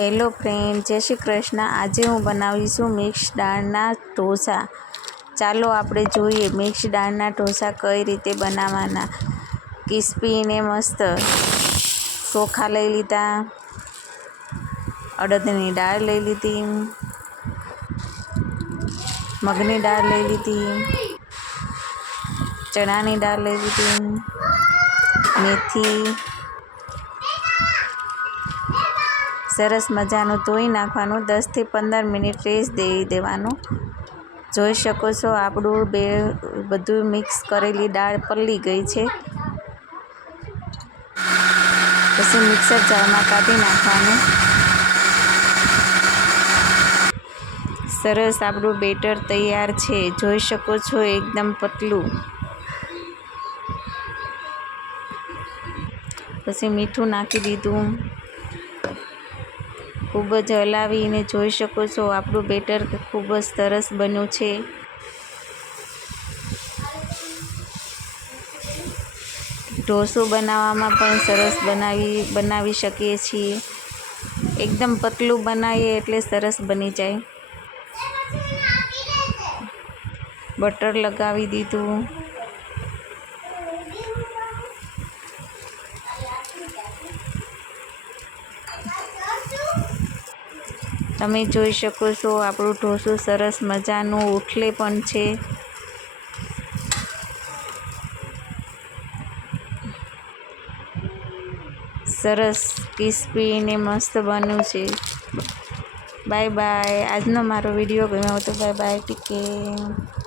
Hello friend, જય શ્રી કૃષ્ણ। આજે હું બનાવીશું મિક્સ દાળના ઢોસા। ચાલો આપણે જોઈએ મિક્સ દાળના ઢોસા કઈ રીતે બનાવવાના। ક્રિસ્પીને મસ્ત ચોખા લઈ લીધા, અડદની દાળ લઈ લીધી, મગની દાળ લઈ લીધી, ચણાની દાળ લઈ લીધી, મેથી સરસ મજાનું ધોઈ નાખવાનું, 10 થી 15 મિનિટ રેસ્ટ દઈ દેવાનું। જોઈ શકો છો આપણું બધું મિક્સ કરેલી દાળ પલળી ગઈ છે। પછી મિક્સર જારમાં કાઢી નાખવાનું। સરસ આપણું બેટર તૈયાર છે, જોઈ શકો છો એકદમ પતલું। પછી મીઠું નાખી દીધું, ખૂબ જ હલાવીને જોઈ શકો છો આપણું બેટર ખૂબ જ સરસ બન્યું છે। ઢોસું બનાવવામાં પણ સરસ બનાવી શકીએ છીએ। એકદમ પતલું બનાવીએ એટલે સરસ બની જાય। બટર લગાવી દીધું, તમે જોઈ શકો છો આપણું ઢોસું સરસ મજાનું ઉથલે પણ છે। સરસ ક્રિસ્પી ને મસ્ત બન્યું છે। Bye bye. આજનો મારો વિડીયો ગમ્યો તો બાય બાય, ટેક કેર।